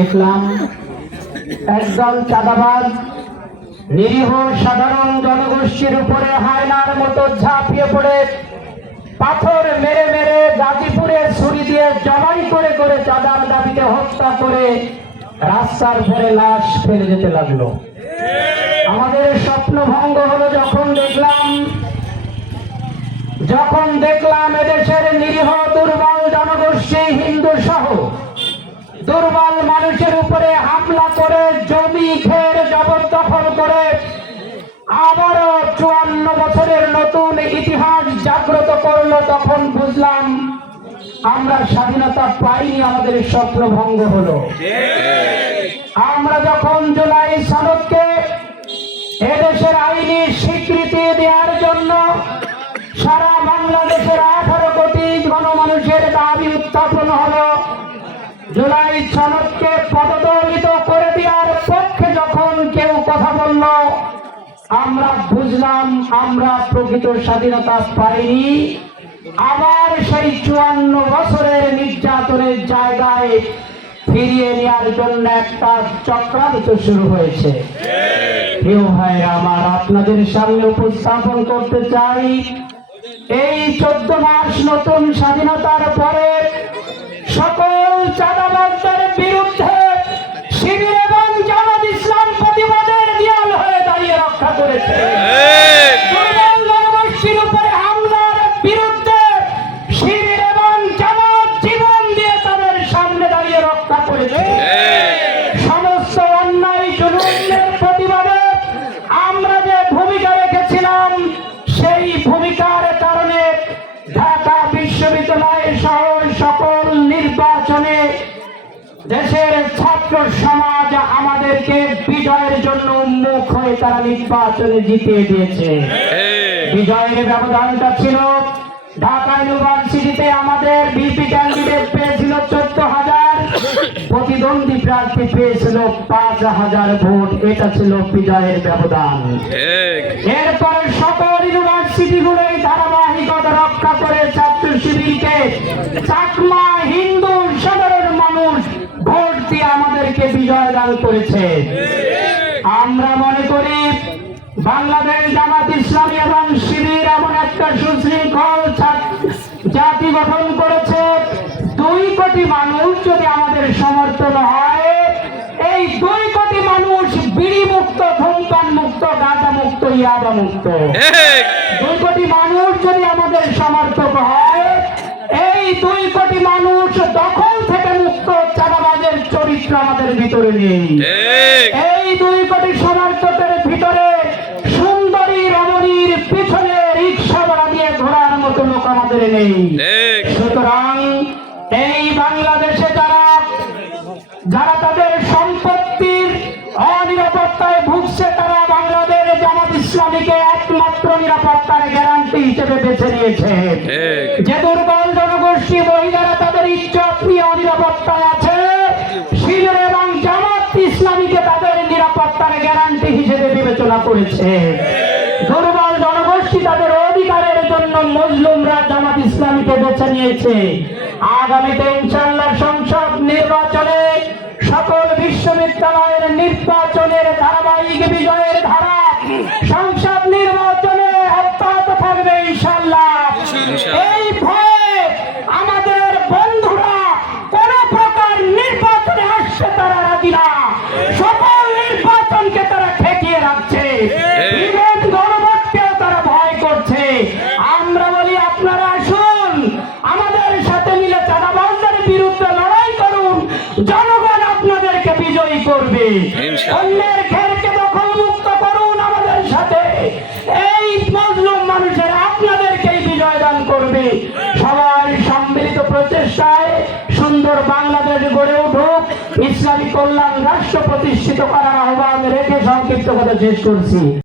দেখলাম একদল চাঁদাবাজ, নিরীহ সাধারণ জনগোষ্ঠীর উপরে হায়নার মতো ঝাঁপিয়ে পড়ে, পাথর মেরে মেরে গাজীপুরে ছুরি দিয়ে জবাই করে করে চাঁদার দাবিতে হত্যা করে রাস্তার ভরে লাশ ফেলে যেতে লাগল। আমাদের স্বপ্ন ভঙ্গ হলো যখন দেখলাম যখন দেখলাম এদেশের নিরীহ দুর্বল জনগোষ্ঠী হিন্দু সহ দুর্বল মানুষের উপরে হামলা করে, জমি খের জবরদখল করে, আবারও চুয়ান্ন বছরের নতুন ইতিহাস জাগ্রত করল তখন বুঝলাম, আমরা স্বাধীনতা পাইনি, আমাদের স্বপ্ন ভঙ্গ হলো। আমরা যখন জুলাই সনদকে এদেশের আইনি স্বীকৃতি দেওয়ার জন্য সারা বাংলাদেশের আঠারো কোটি গণমানুষের দাবি উত্থাপন জুলাই সনদকে পদদলিত করে দেওয়ার পক্ষে যখন কেউ কথা বলল, আমরা বুঝলাম, আমরা প্রকৃত স্বাধীনতা পাইনি। আবার সেই চুয়ান্ন বছরের নির্যাতনের জায়গায় ফিরিয়ে নেওয়ার জন্য একটা চক্রান্ত শুরু হয়েছে। প্রিয় ভাই আমার আপনাদের সামনে উপস্থাপন করতে চাই, এই চোদ্দ মাস নতুন স্বাধীনতার পরে ভূমিকার কারণে ঢাকা বিশ্ববিদ্যালয় সহ সকল নির্বাচনে দেশের ছাত্র সমাজ আমাদেরকে বিজয়ের জন্য উন্মুখ হয়ে তারা নির্বাচনে জিতিয়ে দিয়েছে। বিজয়ের ব্যবধানটা ছিল ঢাকা ইউনিভার্সিটিতে আমাদের প্রতিদ্বন্দ্বী প্রার্থী পেয়েছিল পাঁচ হাজার ভোট। এটা ছিল বিজয়ের ব্যবধান। এরপরে সকল ইউনিভার্সিটিগুলোই ধারাবাহিকতা রক্ষা করে ছাত্র শিবিরকে। চাকমা হিন্দু সাধারণ মানুষ ভোট দিয়ে আমাদেরকে বিজয় দান করেছে। আমরা মনে করি বাংলাদেশ জামাত ইসলামী এবং শিবির এমন একটা সুশৃঙ্খল জাতি গঠন করেছে। দুই কোটি মানুষ যদি আমাদের সমর্থন হয়। এই দুই কোটি মানুষ বিড়ি মুক্ত ধূমপান মুক্ত গাঁজা মুক্ত ইয়াবা মুক্ত দুই কোটি মানুষ যদি আমাদের সমর্থক হয় এই দুই কোটি মানুষ দখল থেকে মুক্ত চাঁদাবাজের চরিত্র আমাদের ভিতরে নেই। এই দুই কোটি সমর্থকের ভিতরে সুন্দরী রমণীর পিছনে রিক্সা ভাড়া দিয়ে ঘোরার মতো লোক আমাদের নেই। সুতরাং এই বাংলাদেশে যারা তাদের সম্পত্তির অনিরাপত্তায় ভুগছে তারা বাংলাদেশ জামাত ইসলামীকে একমাত্র নিরাপত্তার গ্যারান্টি হিসেবে বেছে নিয়েছে। যে দুর্বল জনগোষ্ঠী মহিলারা তাদের ইজ্জত নিয়ে অনিরাপত্তায় আছে শিবির এবং জামাত ইসলামীকে তাদের নিরাপত্তার গ্যারান্টি হিসেবে বিবেচনা করেছে। দুর্বল জনগোষ্ঠী তাদের অধিকারের জন্য মজলুমরা জামাত ইসলামীকে বেছে নিয়েছে। আগামীতে ইনশাল্লাহ সংসদ নির্বাচনে সকল বিশ্ববিদ্যালয়ের নির্বাচনের ধারাবাহিক বিজয়ের ধারা বিজয়ী অন্যের ঘেরকে দখল মুক্ত করুন আমাদের সাথে এই মজলুম মানুষের আপনাদেরকেই বিজয় দান করবে। সবাই সম্মিলিত প্রচেষ্টায় সুন্দর বাংলাদেশ গড়ে উঠুক। ইসলামী কল্যাণ রাষ্ট্র প্রতিষ্ঠিত করার আহ্বান রেখে সংক্ষিপ্ত কথা শেষ করছি।